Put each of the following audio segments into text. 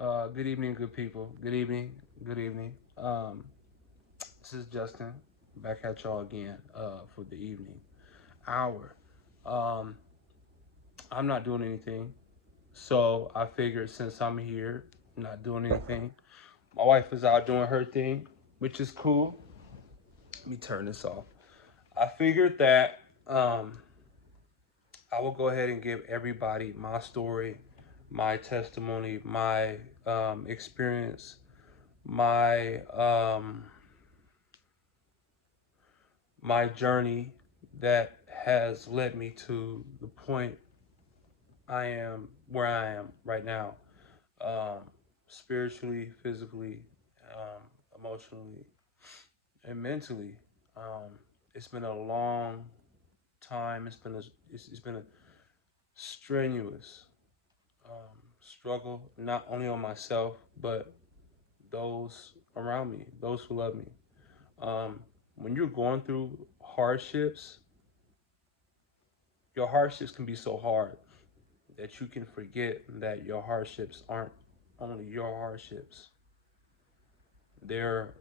Good evening, good people. Good evening, good evening. This is Justin back at y'all again for the evening hour. Um, I'm not doing anything, so I figured since I'm here, not doing anything, my wife is out doing her thing, which is cool. Let me turn this off. I figured that I will go ahead and give everybody my story, my testimony, my experience, my my journey that has led me to the point I am where I am right now, um, spiritually, physically, emotionally, and mentally. Um, it's been a long time. It's been a strenuous struggle, not only on myself but those around me, those who love me. Um, when you're going through hardships, your hardships can be so hard that you can forget that your hardships aren't only your hardships. They're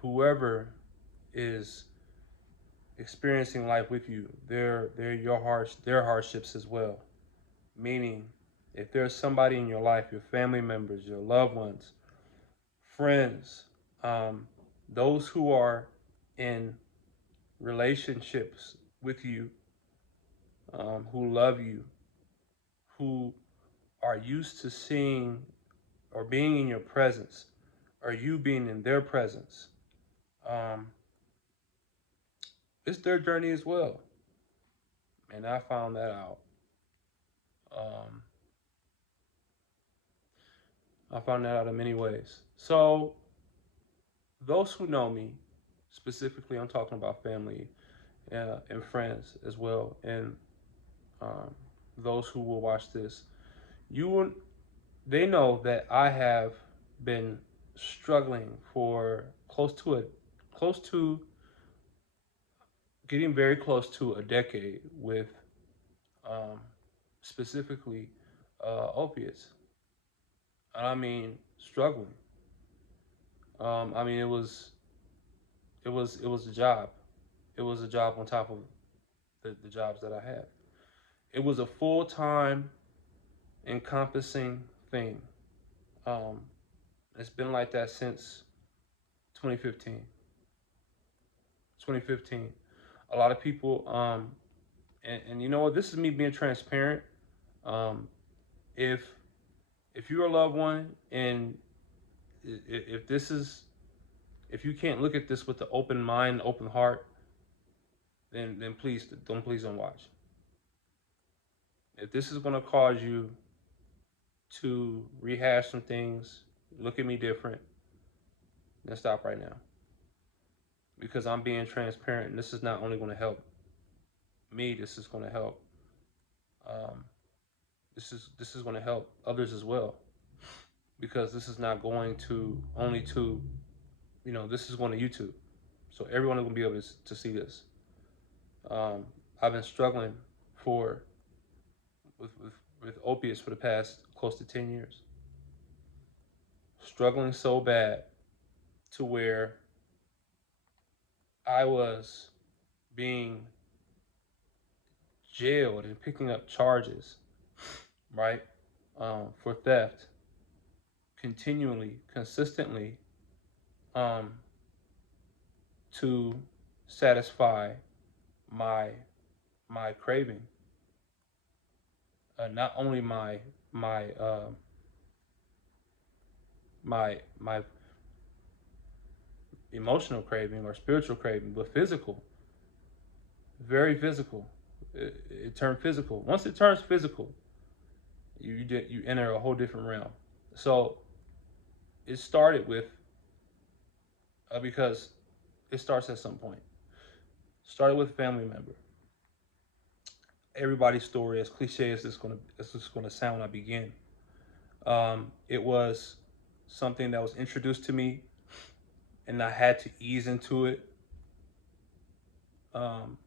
whoever is experiencing life with you. They're their hardships as well. Meaning, if there's somebody in your life, your family members, your loved ones, friends, um, those who are in relationships with you, who love you, who are used to seeing or being in your presence, or you being in their presence, um, it's their journey as well. And I found that out. Um, I found that out in many ways. So, those who know me, specifically, I'm talking about family and friends as well, and um, those who will watch this, you will, they know that I have been struggling for close to getting very close to a decade with um, specifically opiates. And I mean, struggling. I mean, it was a job. It was a job on top of the jobs that I had. It was a full time encompassing thing. Um, it's been like that since 2015. 2015. A lot of people, and you know what? This is me being transparent. Um, if if you're a loved one and if this is if you can't look at this with the open mind, open heart, then please don't watch. If this is gonna cause you to rehash some things, look at me different, then stop right now. Because I'm being transparent, and this is not only gonna help me, this is gonna help. Um, this is gonna help others as well. Because this is not going to only to this is going to YouTube, so everyone is gonna be able to see this. I've been struggling for with with opiates for the past close to 10 years. Struggling so bad to where I was being jailed and picking up charges, right, for theft, continually, consistently, um, to satisfy my my craving. Not only my my emotional craving or spiritual craving, but physical, very physical. It turned physical. Once it turns physical, you enter a whole different realm. So it started with because it starts at some point. Started with a family member. Everybody's story, as cliche as this gonna sound, when I begin. It was something that was introduced to me, and I had to ease into it. Um,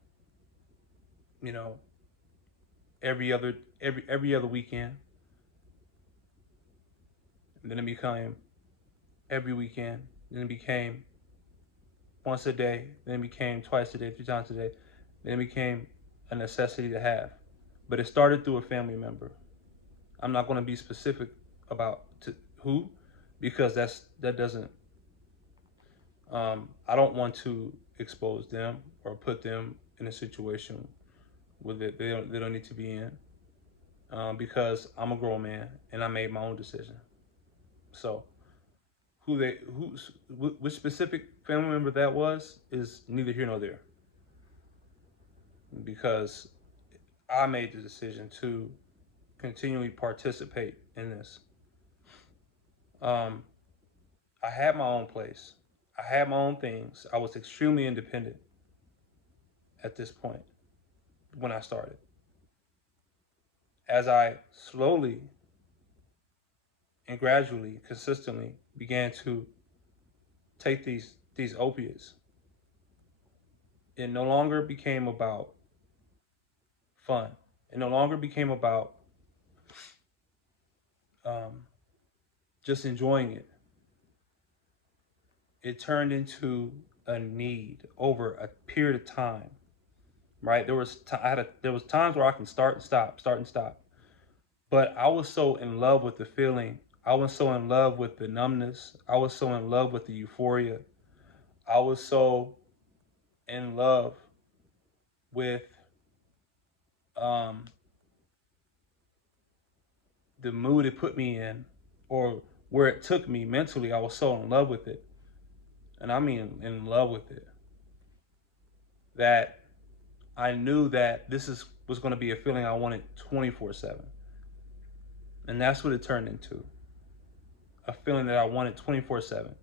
you know, every other weekend. And then it became every weekend. Then it became once a day. Then it became twice a day, 3 times a day. Then it became a necessity to have. But it started through a family member. I'm not going to be specific about who, because that doesn't. I don't want to expose them or put them in a situation with it they don't need to be in. Because I'm a grown man and I made my own decision. So which specific family member that was is neither here nor there, because I made the decision to continually participate in this. Um, I had my own place. I had my own things. I was extremely independent at this point when I started. As I slowly and gradually, consistently began to take these opiates, it no longer became about fun. It no longer became about um, just enjoying it. It turned into a need over a period of time. Right? There was times where I can start and stop. But I was so in love with the feeling. I was so in love with the numbness. I was so in love with the euphoria. I was so in love with um, the mood it put me in, or where it took me mentally. I was so in love with it, and I mean in love with it, that I knew that was going to be a feeling I wanted 24/7, and that's what it turned into, a feeling that I wanted 24/7.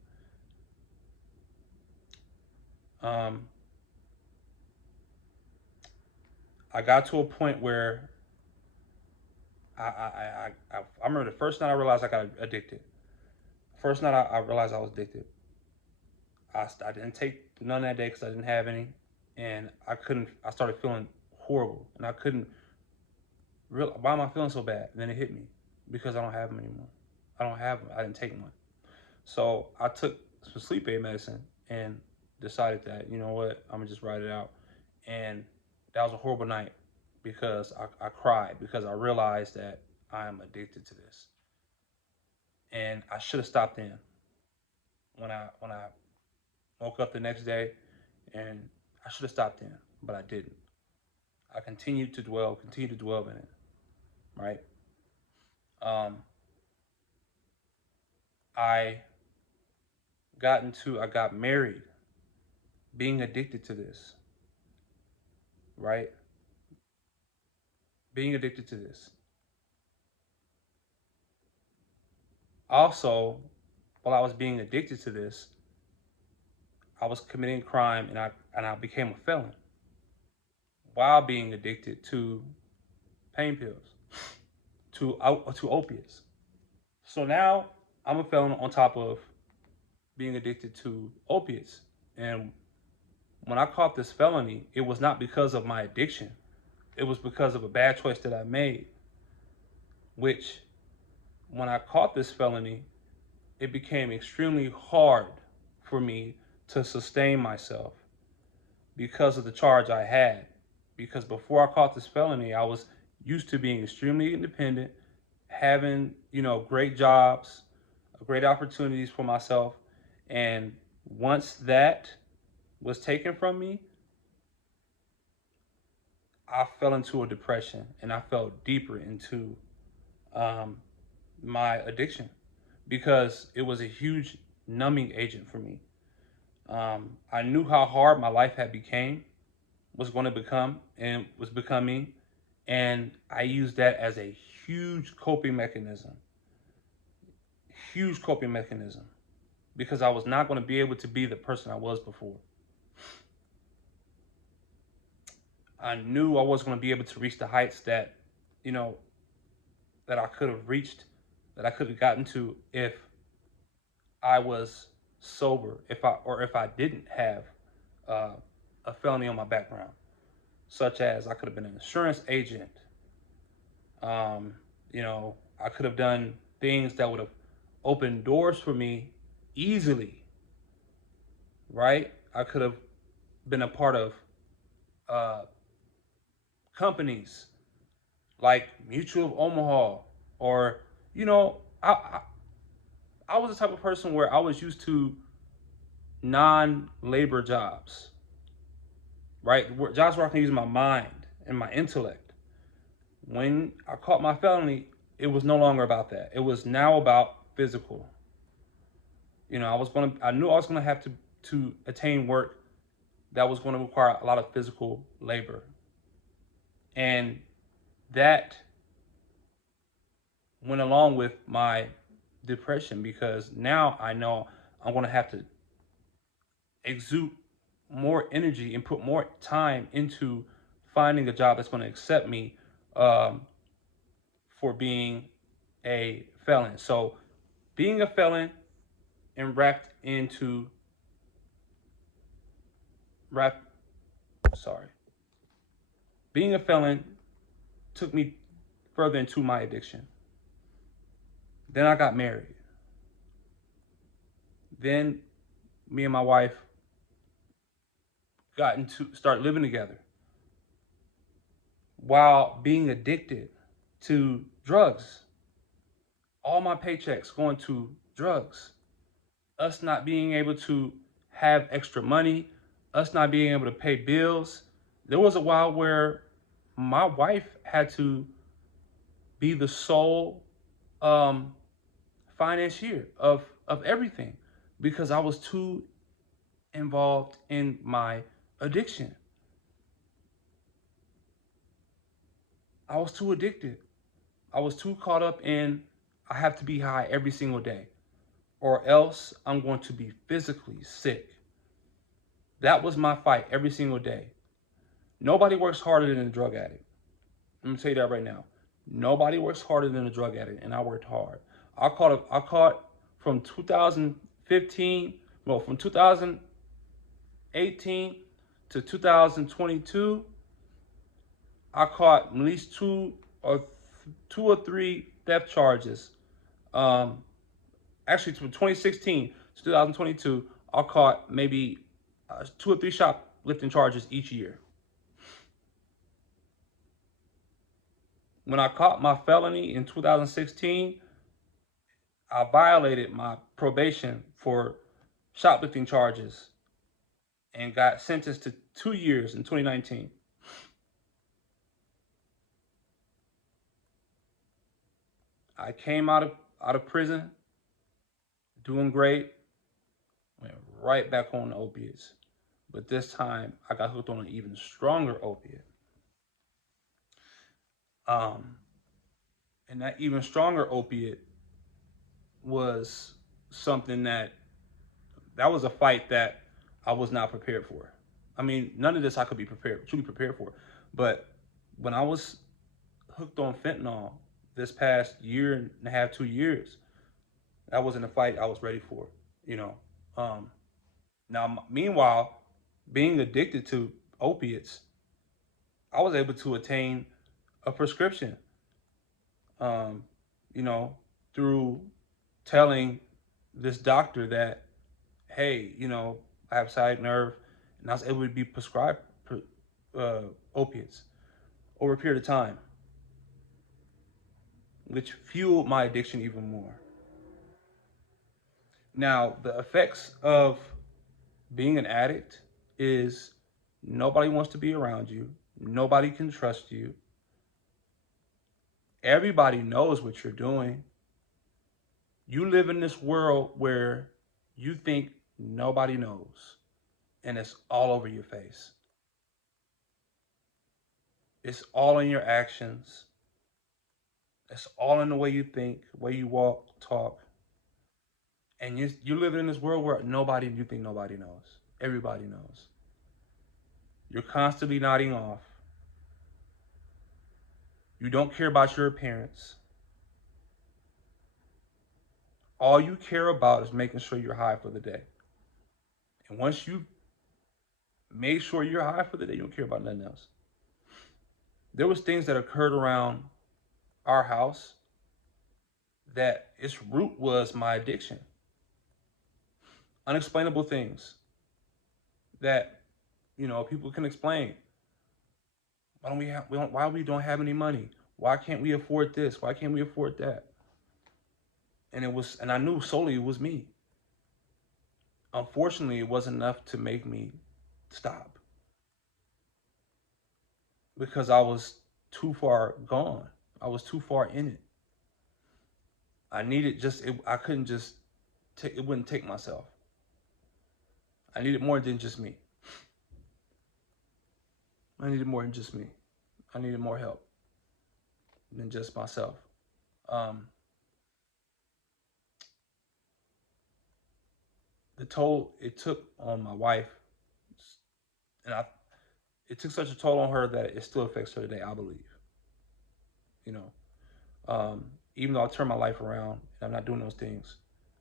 Um, I got to a point where I remember the first night I realized I got addicted. First night I realized I was addicted. I didn't take none that day because I didn't have any, and I couldn't. I started feeling horrible, and I couldn't. Why am I feeling so bad? And then it hit me because I don't have them anymore. I don't have them. I didn't take one. So I took some sleep aid medicine and decided that, you know what, I'm gonna just write it out. And that was a horrible night because I cried because I realized that I am addicted to this. And I should have stopped in when I woke up the next day, and I should have stopped in, but I didn't. I continued to dwell in it, right? Um, I I got married being addicted to this, right? Being addicted to this. Also, while I was being addicted to this, I was committing crime, and I became a felon while being addicted to pain pills, to opiates. So now I'm a felon on top of being addicted to opiates. And when I caught this felony, it was not because of my addiction. It was because of a bad choice that I made, which when I caught this felony, it became extremely hard for me to sustain myself because of the charge I had. Because before I caught this felony, I was used to being extremely independent, having, great jobs, great opportunities for myself. And once that was taken from me, I fell into a depression and I fell deeper into um, my addiction because it was a huge numbing agent for me. I knew how hard my life was going to become, and was becoming, and I used that as a huge coping mechanism, huge coping mechanism, because I was not going to be able to be the person I was before. I knew I wasn't going to be able to reach the heights you know, that I could have reached, that I could have gotten to if I was sober, if I didn't have uh, a felony on my background, such as I could have been an insurance agent, Um, you know, I could have done things that would have opened doors for me easily, right? I could have been a part of uh, companies like Mutual of Omaha, or you know, I was the type of person where I was used to non-labor jobs, right? Jobs where I can use my mind and my intellect. When I caught my felony, it was no longer about that. It was now about physical. You know, I knew I was gonna have to attain work that was going to require a lot of physical labor, and that went along with my depression because now I know I'm going to have to exude more energy and put more time into finding a job that's going to accept me um, for being a felon. So, being a felon and wrapped into wrap, sorry, being a felon took me further into my addiction. Then I got married. Then me and my wife got into start living together while being addicted to drugs. All my paychecks going to drugs. Us not being able to have extra money, us not being able to pay bills. There was a while where my wife had to be the sole um, financier of everything because I was too involved in my addiction. I was too addicted. I was too caught up in I have to be high every single day, or else I'm going to be physically sick. That was my fight every single day. Nobody works harder than a drug addict. Let me tell you that right now. Nobody works harder than a drug addict, and I worked hard. I caught from 2015, well, from 2018 to 2022. I caught at least two or three theft charges. Um, Actually, from 2016 to 2022, I caught maybe two or three shoplifting charges each year. When I caught my felony in 2016, I violated my probation for shoplifting charges and got sentenced to 2 years in 2019. I came out of prison, doing great, went right back on the opiates. But this time, I got hooked on an even stronger opiate. Um, and that even stronger opiate was something that was a fight that I was not prepared for. I mean, none of this I could be truly prepared for. But when I was hooked on fentanyl this past year and a half, 2 years, that wasn't a fight I was ready for. You know. Um, Now, meanwhile, being addicted to opiates, I was able to attain a prescription. Um, you know, through telling this doctor that, hey, I have sciatic nerve, and I was able to be prescribed uh, opiates over a period of time, which fueled my addiction even more. Now, the effects of being an addict is nobody wants to be around you, nobody can trust you, everybody knows what you're doing. You live in this world where you think nobody knows, and it's all over your face. It's all in your actions. It's all in the way you think, way you walk, talk. And you're living in this world where you think nobody knows. Everybody knows. You're constantly nodding off. You don't care about your appearance. All you care about is making sure you're high for the day. And once you make sure you're high for the day, you don't care about nothing else. There was things that occurred around our house that its root was my addiction. Unexplainable things that, people can explain. Why we don't have any money? Why can't we afford this? Why can't we afford that? And I knew solely it was me. Unfortunately, it wasn't enough to make me stop because I was too far gone. I was too far in it. I needed I couldn't just take, it wouldn't take myself. I needed more than just me. I needed more than just me. I needed more help than just myself. Um, the toll it took on my wife, and it took such a toll on her that it still affects her today. I believe, you know, even though I turned my life around and I'm not doing those things,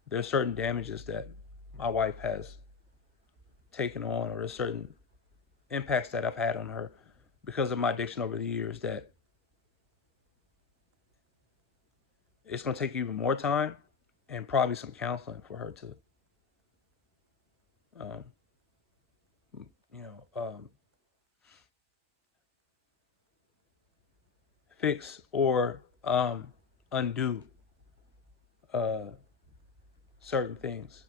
there's certain damages that my wife has taken on, or there's certain impacts that I've had on her because of my addiction over the years that it's going to take even more time and probably some counseling for her to, um, you know, fix or undo uh, certain things.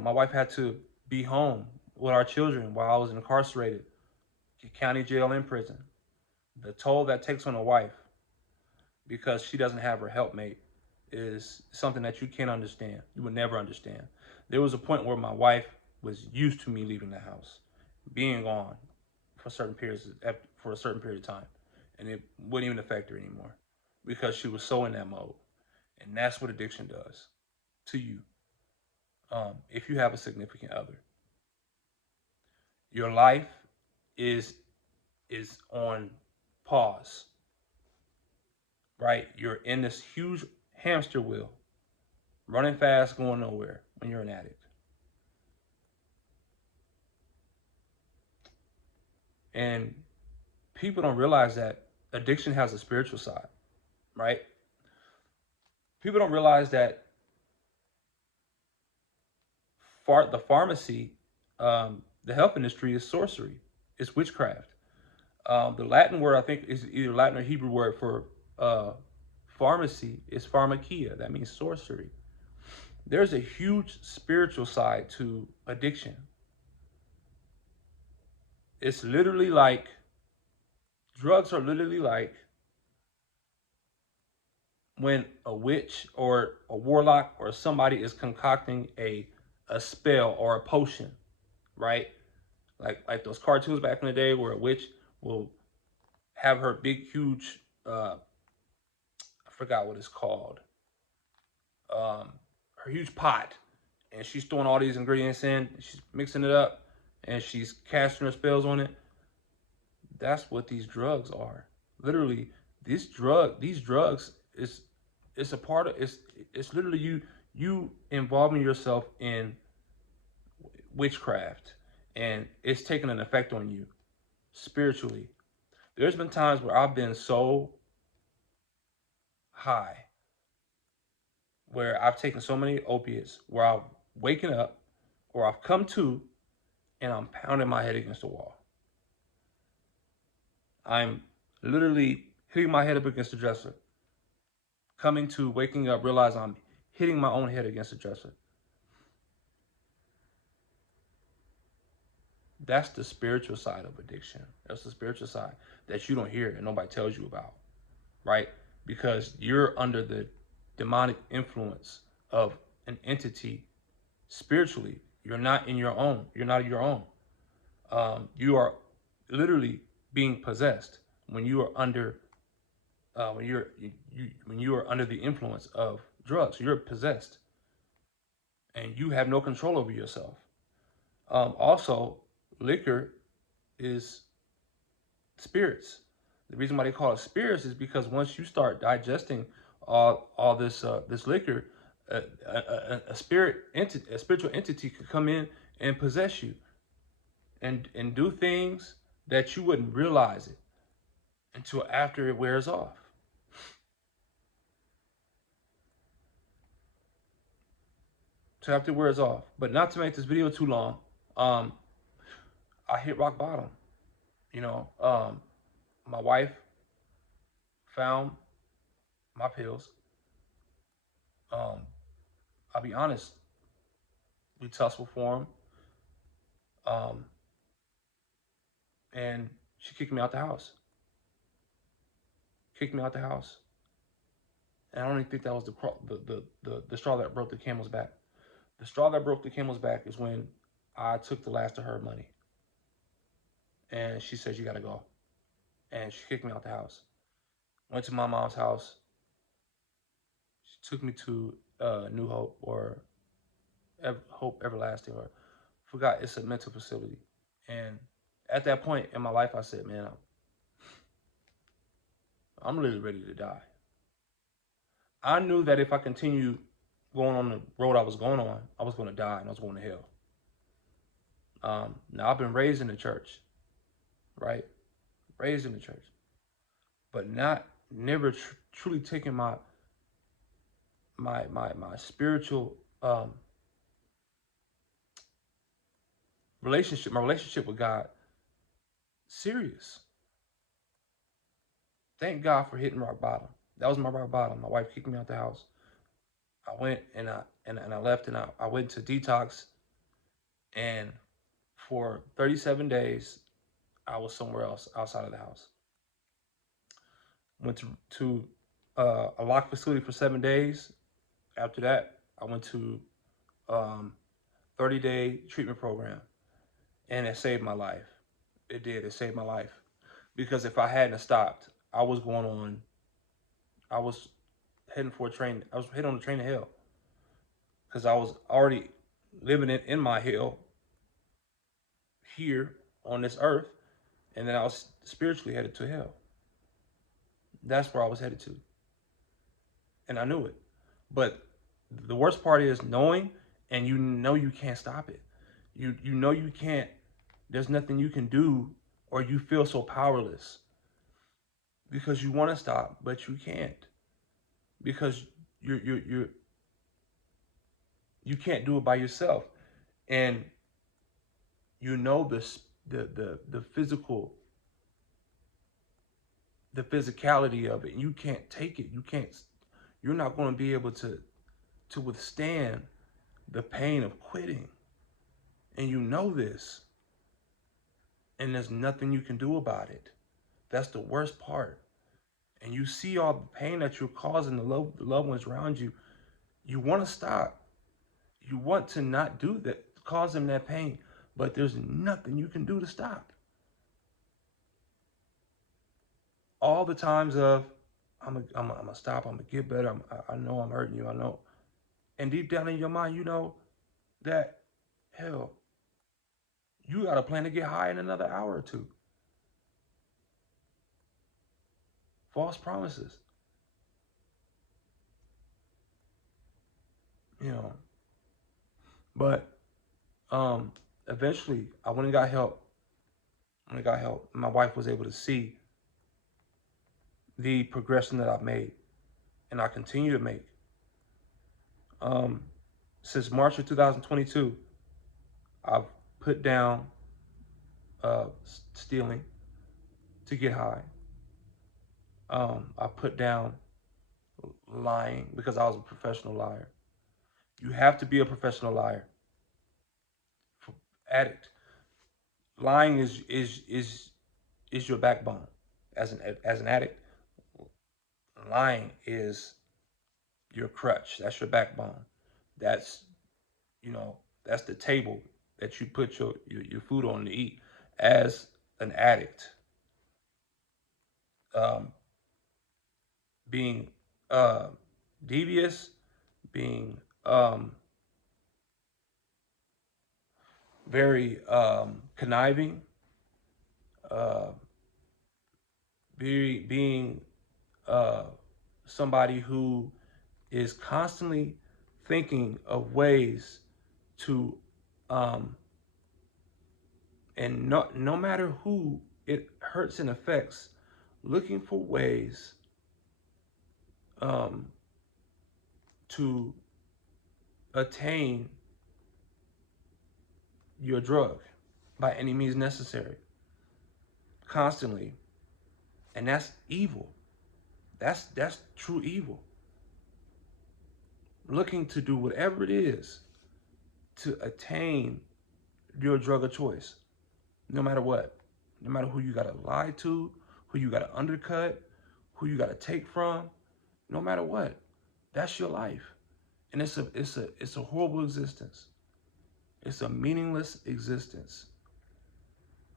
My wife had to be home with our children while I was incarcerated, county jail and prison. The toll that takes on a wife because she doesn't have her helpmate is something that you can't understand. You would never understand. There was a point where my wife was used to me leaving the house, being gone for a certain period of time, and it wouldn't even affect her anymore because she was so in that mode. And that's what addiction does to you. If you have a significant other, your life is is on pause, right? You're in this huge hamster wheel, running fast, going nowhere when you're an addict. And people don't realize that addiction has a spiritual side, right? People don't realize that the pharmacy, the health industry is sorcery, it's witchcraft. The Latin word, I think, is either Latin or Hebrew word for pharmacy is pharmakia. That means sorcery. There's a huge spiritual side to addiction. It's literally like drugs are literally like when a witch or a warlock or somebody is concocting a spell or a potion, right? Like those cartoons back in the day where a witch will have her big huge I forgot what it's called, um, her huge pot, and she's throwing all these ingredients in, she's mixing it up, and she's casting her spells on it. That's what these drugs are. Literally, these drugs is it's a part of it's literally you involving yourself in witchcraft, and it's taking an effect on you spiritually. There's been times where I've been so high, where I've taken so many opiates, where I've waken up, or I've come to, and I'm pounding my head against the wall. I'm literally hitting my head up against the dresser, coming to, waking up, realize I'm hitting my own head against the dresser. That's the spiritual side of addiction. That's the spiritual side that you don't hear and nobody tells you about, right? Because you're under the demonic influence of an entity spiritually. You're not in your own. You're not your own. You are literally being possessed when you are under when you are under the influence of drugs. You're possessed, and you have no control over yourself. Also, liquor is spirits. The reason why they call it spirits is because once you start digesting all this liquor, a spiritual entity could come in and possess you and do things that you wouldn't realize it. until after it wears off. So after it wears off. But not to make this video too long, um, I hit rock bottom. You know, my wife found my pills. Um, I'll be honest, we tussled for them, um, and she kicked me out the house. Kicked me out the house. And I don't even think that was the straw that broke the camel's back. The straw that broke the camel's back is when I took the last of her money, and she said, "You gotta go," and she kicked me out the house. Went to my mom's house. She took me to New Hope or Hope Everlasting, or forgot, it's a mental facility. And at that point in my life, I said, "Man, I'm really ready to die." I knew that if I continued going on the road I was going on, I was going to die and I was going to hell. Now I've been raised in the church, right? Raised in the church, but not never truly taking my spiritual my relationship with God serious. Thank God for hitting rock bottom. That was my rock bottom. My wife kicked me out the house. I went and I left and I went to detox, and for 37 days I was somewhere else outside of the house. Went to a locked facility for 7 days. After that, I went to 30-day treatment program, and it saved my life. It did. It saved my life because if I hadn't stopped, I was going on. I was heading for a train. I was heading on the train to hell because I was already living in my hell here on this earth, and then I was spiritually headed to hell. That's where I was headed to, and I knew it. But the worst part is knowing, and you know you can't stop it. You know you can't. There's nothing you can do, or you feel so powerless because you want to stop, but you can't because you you can't do it by yourself, and you know this the physical the physicality of it. You can't take it. You can't. You're not going to be able to withstand the pain of quitting, and you know this, and there's nothing you can do about it. That's the worst part. And you see all the pain that you're causing the loved ones around you. You want to stop. You want to not do that, cause them that pain, but there's nothing you can do to stop. All the times of I'm gonna stop. I'm gonna get better. I know I'm hurting you. I know, and deep down in your mind, you know that hell, you got a plan to get high in another hour or two. False promises, you know. But eventually, I went and got help. When I got help, my wife was able to see the progression that I've made, and I continue to make. Um, since March of 2022, I've put down stealing to get high. I put down lying because I was a professional liar. You have to be a professional liar. For addict, lying is your backbone. As an addict, lying is your crutch. That's your backbone. That's you know that's the table that you put your food on to eat. As an addict, um, being uh, devious, being very conniving, uh, being uh, somebody who is constantly thinking of ways to, um, and no matter who it hurts and affects, looking for ways um, to attain your drug by any means necessary, constantly. And that's evil. That's true evil. Looking to do whatever it is to attain your drug of choice, no matter what. No matter who you gotta lie to, who you gotta undercut, who you gotta take from, no matter what. That's your life. And it's a horrible existence. It's a meaningless existence.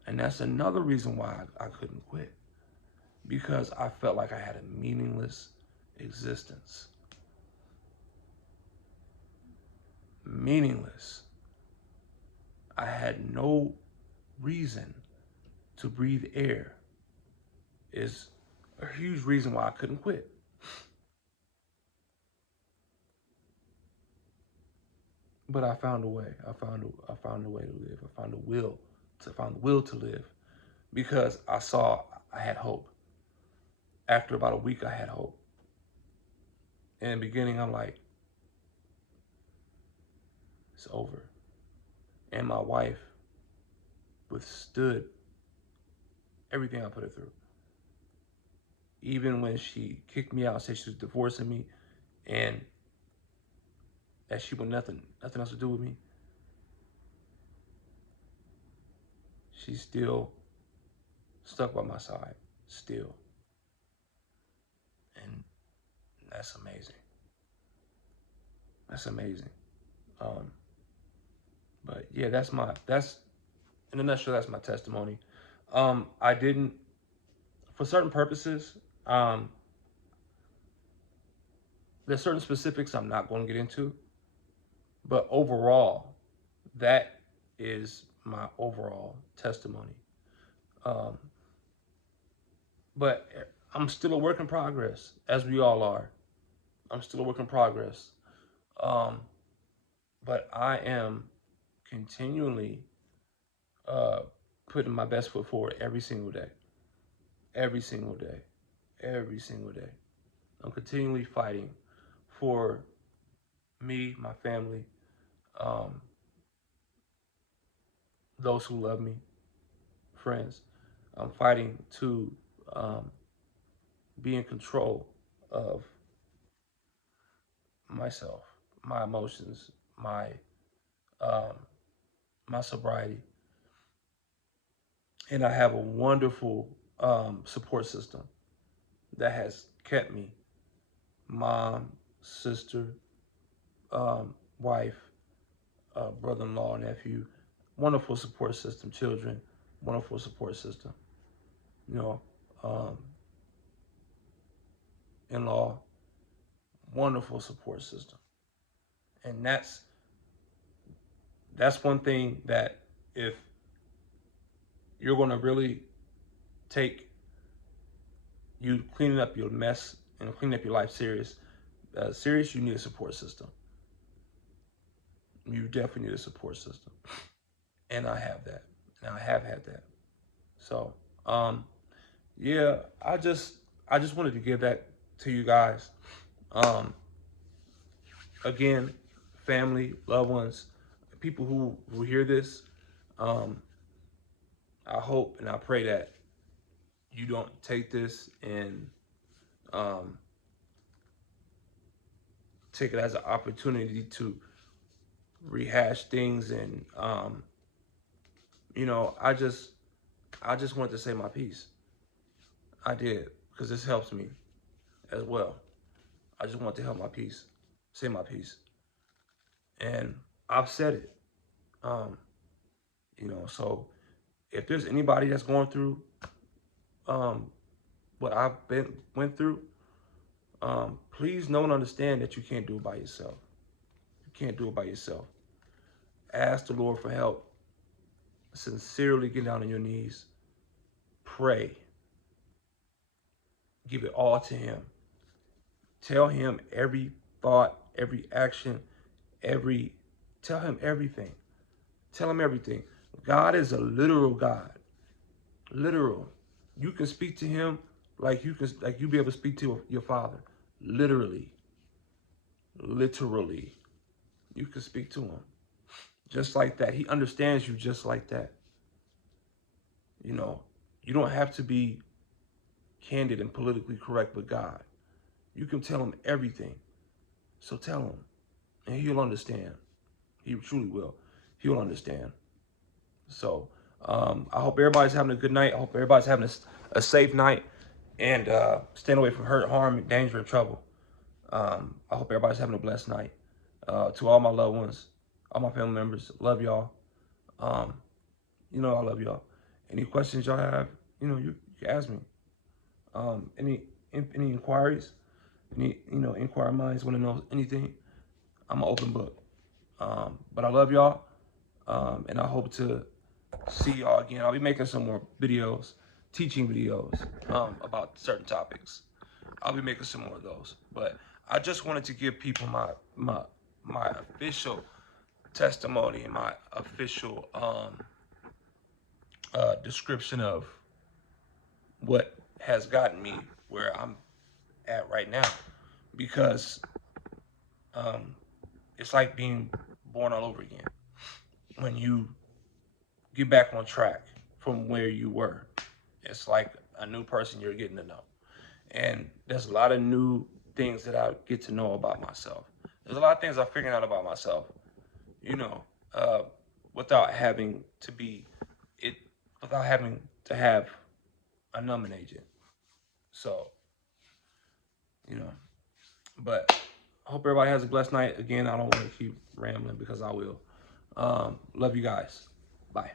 And that's another reason why I couldn't quit. Because I felt like I had a meaningless existence. Meaningless. I had no reason to breathe air. Is a huge reason why I couldn't quit. But I found a way. I found a way to live. I found a will. Found the will to live because I saw I had hope. After about a week, I had hope. In the beginning, I'm like, it's over. And my wife withstood everything I put her through. Even when she kicked me out, said she was divorcing me, and that she wanted nothing else to do with me, she still stuck by my side, still. And that's amazing. That's amazing. Um, but yeah, that's in a nutshell, that's my testimony. I didn't, for certain purposes, um, there's certain specifics I'm not going to get into, but overall, that is my overall testimony. Um, but I'm still a work in progress, as we all are. I'm still a work in progress. Um, but I am continually uh, putting my best foot forward every single day. Every single day. Every single day. I'm continually fighting for me, my family, um, those who love me, friends. I'm fighting to um, be in control of myself, my emotions, um, my sobriety, and I have a wonderful support system that has kept me, mom, sister, wife, brother-in-law, nephew, wonderful support system, children, wonderful support system, you know, um, in-law, wonderful support system. And that's one thing that if you're going to really take you cleaning up your mess and cleaning up your life serious, you need a support system. You definitely need a support system. And I have that. And I have had that. So, yeah, I just wanted to give that to you guys. Um, Again, family, loved ones, people who hear this, um, I hope and I pray that you don't take this and um, take it as an opportunity to rehash things. And I just wanted to say my piece. I did because this helps me as well. I just want to help my piece, say my piece, and I've said it. Um, so if there's anybody that's going through um, what I've been went through, please know and understand that you can't do it by yourself. You can't do it by yourself. Ask the Lord for help. Sincerely get down on your knees. Pray. Give it all to Him. Tell Him every thought, every action, every. Tell Him everything. Tell Him everything. God is a literal God. Literal. You can speak to Him like you be able to speak to your father, literally, literally, you can speak to him just like that. He understands you just like that. You know, you don't have to be candid and politically correct with God. You can tell him everything. So tell him, and he'll understand. He truly will. He'll understand. So I hope everybody's having a good night. I hope everybody's having a safe night, and staying away from hurt, harm, danger, and trouble. I hope everybody's having a blessed night. To all my loved ones, all my family members, love y'all. Um, you know I love y'all. Any questions y'all have, you can ask me. Any inquiries, any inquiry minds want to know anything, I'm an open book. But I love y'all, and I hope to see y'all again. I'll be making some more videos, teaching videos about certain topics. I'll be making some more of those. But I just wanted to give people my official testimony and my official description of what has gotten me where I'm at right now, because it's like being born all over again when you get back on track from where you were. It's like a new person you're getting to know, and there's a lot of new things that I get to know about myself. There's a lot of things I'm figuring out about myself, you know, uh, without having to be it, without having to have a numbing agent. So, you know, but I hope everybody has a blessed night. Again, I don't want to keep rambling because I will. Love you guys. Bye.